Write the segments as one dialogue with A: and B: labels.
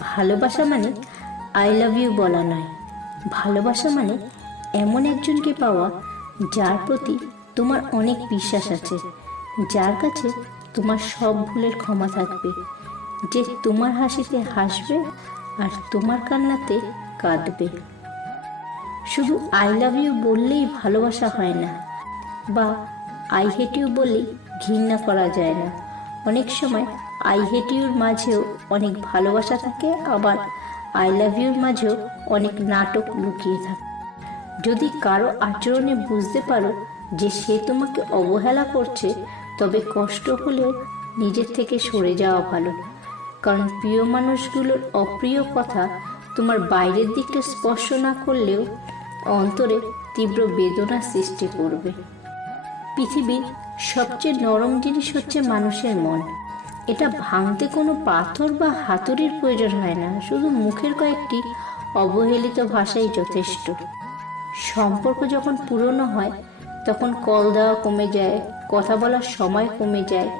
A: ভালোবাসা মানে I love you বলা নয়। ভালোবাসা মানে এমন একজনকে পাওয়া যার প্রতি তোমার অনেক বিশ্বাস আছে, যার কাছে তোমার সব ভুলের ক্ষমা থাকবে, যে তোমার হাসিতে হাসবে আর তোমার কান্নাতে কাঁদবে। শুধু আই লাভ ইউ বললেই ভালোবাসা হয় না, বা আই হেট ইউ বললেই ঘৃণা করা যায় না। অনেক সময় আই হেট ইউর মাঝেও অনেক ভালোবাসা থাকে, আবার আই লাভ ইউর মাঝেও অনেক নাটক লুকিয়ে থাকে। যদি কারও আচরণে বুঝতে পারো যে সে তোমাকে অবহেলা করছে, তবে কষ্ট হলেও নিজের থেকে সরে যাওয়া ভালো। কারণ প্রিয় মানুষগুলোর অপ্রিয় কথা তোমার বাইরের দিকটা স্পর্শ না করলেও অন্তরে তীব্র বেদনা সৃষ্টি করবে। পৃথিবীর সবচেয়ে নরম জিনিস হচ্ছে মানুষের মন। এটা ভাঙতে কোনো পাথর বা হাতুড়ির প্রয়োজন হয় না, শুধু মুখের কয়েকটি অবহেলিত ভাষাই যথেষ্ট। সম্পর্ক যখন পুরনো হয়, তখন কল দেওয়া কমে যায়, কথা বলার সময় কমে যায়,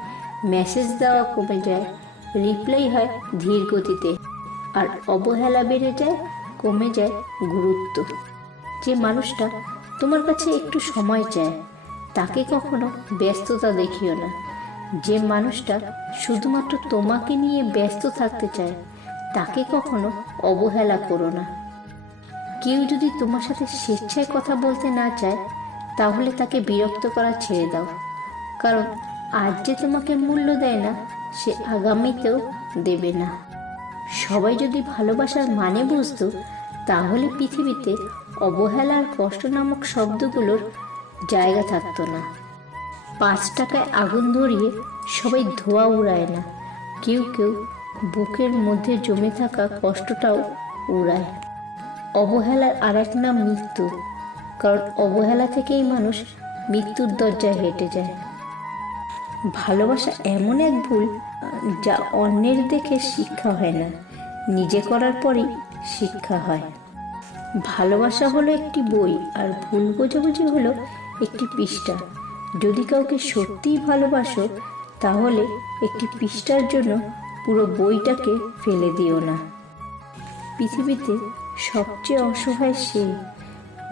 A: মেসেজ দেওয়া কমে যায়, রিপ্লাই হয় ধীর গতিতে, আর অবহেলা বেড়ে যায়, কমে যায় গুরুত্ব। যে মানুষটা তোমার কাছে একটু সময় চায় তাকে কখনো ব্যস্ততা দেখিও না। যে মানুষটা শুধুমাত্র তোমাকে নিয়ে ব্যস্ত থাকতে চায়, তাকে কখনো অবহেলা করো না। কেউ যদি তোমার সাথে স্বেচ্ছায় কথা বলতে না চায়, তাহলে তাকে বিরক্ত করা ছেড়ে দাও। কারণ আজ যে তোমাকে মূল্য দেয় না, সে আগামীতেও দেবে না। সবাই যদি ভালোবাসার মানে বুঝত, তাহলে পৃথিবীতে অবহেলার কষ্ট নামক শব্দগুলোর জায়গা থাকতো না। পাঁচ টাকায় আগুন ধরিয়ে সবাই ধোয়া উড়ায় না। কেউ কেউ বুকের মধ্যে জমে থাকা কষ্টটাও উড়ায়। অবহেলার আর এক নাম মৃত্যু, কারণ অবহেলা থেকেই মানুষ মৃত্যুর দরজায় হেঁটে যায়। ভালোবাসা এমন এক ভুল, যা অন্যের দেখে শিক্ষা হয় না, নিজে করার পরই শিক্ষা হয়। ভালোবাসা হলো একটি বই, আর ভুল বোঝাবুঝি হলো একটি পৃষ্ঠা। যদি কাউকে সত্যিই ভালোবাসো, তাহলে একটি পৃষ্ঠার জন্য পুরো বইটাকে ফেলে দিও না। পৃথিবীতে সবচেয়ে অসহায় সে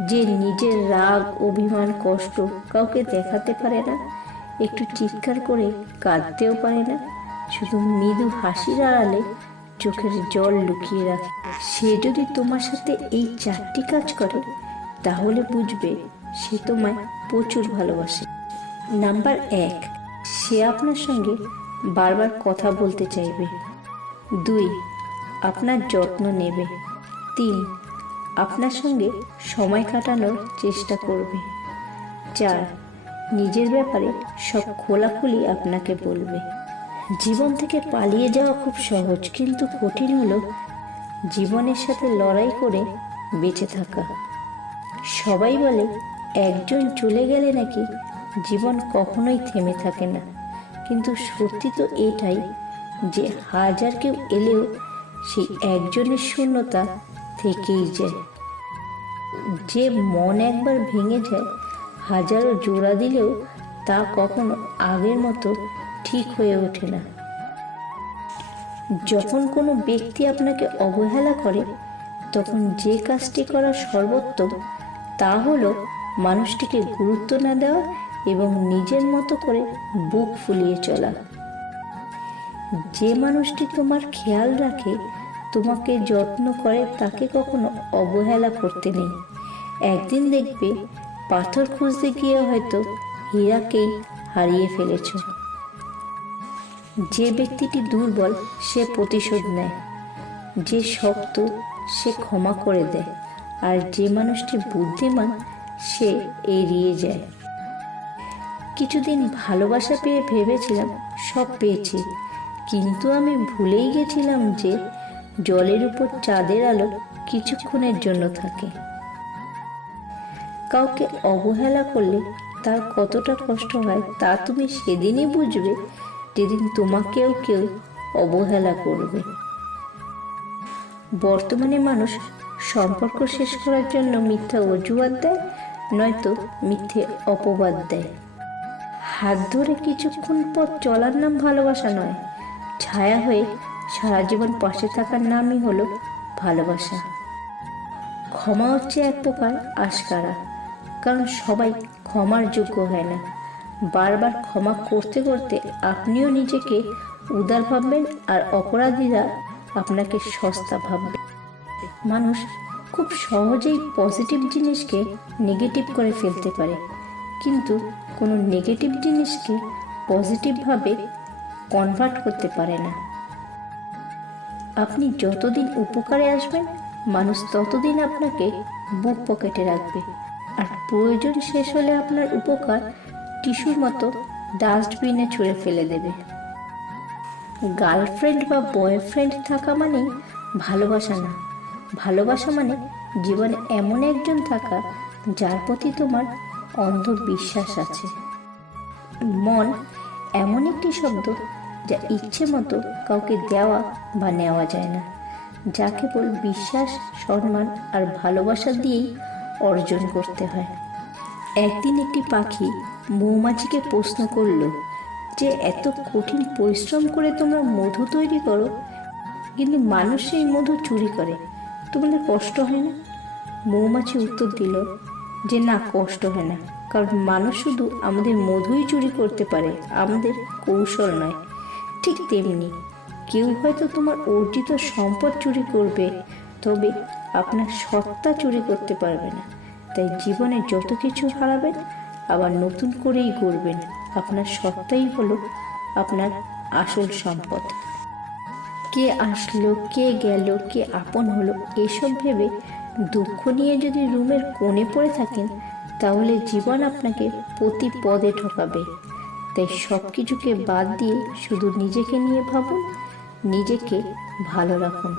A: যে নিজের রাগ, অভিমান, কষ্ট কাউকে দেখাতে পারে না, একটু চিৎকার করে কাঁদতেও পারে না, শুধু মৃদু হাসির আড়ালে চোখের জল লুকিয়ে রাখে। সে যদি তোমার সাথে এই চারটি কাজ করে, তাহলে বুঝবে সে তোমায় প্রচুর ভালোবাসে। নাম্বার এক, সে আপনার সঙ্গে বারবার কথা বলতে চাইবে। দুই, আপনার যত্ন নেবে। তিন, আপনার সঙ্গে সময় কাটানোর চেষ্টা করবে। চার, নিজের ব্যাপারে সব খোলাখুলি আপনাকে বলবে। জীবন থেকে পালিয়ে যাওয়া খুব সহজ, কিন্তু কঠিন হলো জীবনের সাথে লড়াই করে বেঁচে থাকা। সবাই বলে একজন চলে গেলে নাকি জীবন কখনোই থেমে থাকে না। কিন্তু সত্যি তো এটাই যে হাজার কেউ এলেও সেই একজনের শূন্যতা থেকেই যায়। যে মন একবার ভেঙে যায়, হাজারো জোড়া দিলেও তা কখনো আগের মতো ঠিক হয়ে ওঠে না। যখন কোনো ব্যক্তি আপনাকে অবহেলা করে, তখন যে কাজটি করা সর্বোত্তম তা হলো মানুষটিকে গুরুত্ব না দেওয়া এবং নিজের মতো করে বুক ফুলিয়ে চলা। যে মানুষটি তোমার খেয়াল রাখে, তোমাকে যত্ন করে তাকে কখনো অবহেলা করতে নেই। একদিন দেখবে পাথর খুঁজতে গিয়ে হয়তো হীরাকেই হারিয়ে ফেলেছ। যে ব্যক্তিটি দুর্বল, সে প্রতিশোধ নেয়। যে শক্ত, সে ক্ষমা করে দেয়। আর যে মানুষটি বুদ্ধিমান সে এড়িয়ে যায়। কিছুদিন ভালোবাসা পেয়ে ভেবেছিলাম, সব পেয়েছি। কিন্তু আমি ভুলেই গেছিলাম যে জলের উপর চাঁদের আলো কিছুক্ষণের জন্য থাকে। কাউকে অবহেলা করলে তার কতটা কষ্ট হয় তা তুমি সেদিনই বুঝবে, যেদিন তোমাকেও কেউ অবহেলা করবে। বর্তমানে মানুষ সম্পর্ক শেষ করার জন্য মিথ্যা অজুহাত দেয় নয়তো মিথ্যে অপবাদ দেয়। হাত ধরে কিছুক্ষণ পর চলার নাম ভালোবাসা নয়। ছায়া হয়ে সারা জীবন পাশে থাকার নামই হলো ভালোবাসা। ক্ষমা হচ্ছে এক প্রকার আশকারা, কারণ সবাই ক্ষমার যোগ্য হয় না। বারবার ক্ষমা করতে করতে আপনিও নিজেকে উদার ভাববেন আর অপরাধীরা আপনাকে সস্তা ভাববে। মানুষ খুব সহজেই পজিটিভ জিনিসকে নেগেটিভ করে ফেলতে পারে। কিন্তু কোনো নেগেটিভ জিনিসকে পজিটিভভাবে কনভার্ট করতে পারে না। আপনি যতদিন উপকারে আসবেন, মানুষ ততদিন আপনাকে বুক পকেটে রাখবে। আর প্রয়োজন শেষ হলে আপনার উপকার টিস্যুর মতো ডাস্টবিনে ছুঁড়ে ফেলে দেবে। গার্লফ্রেন্ড বা বয়ফ্রেন্ড থাকা মানেই ভালোবাসা না। ভালোবাসা মানে জীবনে এমন একজন থাকা যার প্রতি তোমার অন্ধ বিশ্বাস আছে। মন এমন একটি শব্দ যা ইচ্ছে মতো কাউকে দেওয়া বা নেওয়া যায় না, যা কেবল বিশ্বাস, সম্মান আর ভালোবাসা দিয়েই অর্জন করতে হয়। একদিন একটি পাখি মৌমাছিকে প্রশ্ন করল, যে এত কঠিন পরিশ্রম করে তোমরা মধু তৈরি করো, কিন্তু মানুষ সেই মধু চুরি করে। তোমাদের কষ্ট হয় না? মৌমাছি উত্তর দিল যে না, কষ্ট হয় না। কারণ মানুষ শুধু আমাদের মধুই চুরি করতে পারে, আমাদের কৌশল নয়। ঠিক তেমনি কেউ হয়তো তোমার অর্জিত সম্পদ চুরি করবে, তবে আপনার সত্তা চুরি করতে পারবে না। তাই জীবনে যত কিছু হারাবেন, আবার নতুন করেই গড়বেন। আপনার সত্তাই হলো আপনার আসল সম্পদ। কে আসলো, কে গেল, কে আপন হলো, এসব ভেবে দুঃখ নিয়ে যদি রুমের কোণে পড়ে থাকেন, তাহলে জীবন আপনাকে প্রতি পদে ঠকাবে। তাই সব কিছুকে বাদ দিয়ে শুধু নিজেকে নিয়ে ভাবুন, নিজেকে ভালো রাখুন।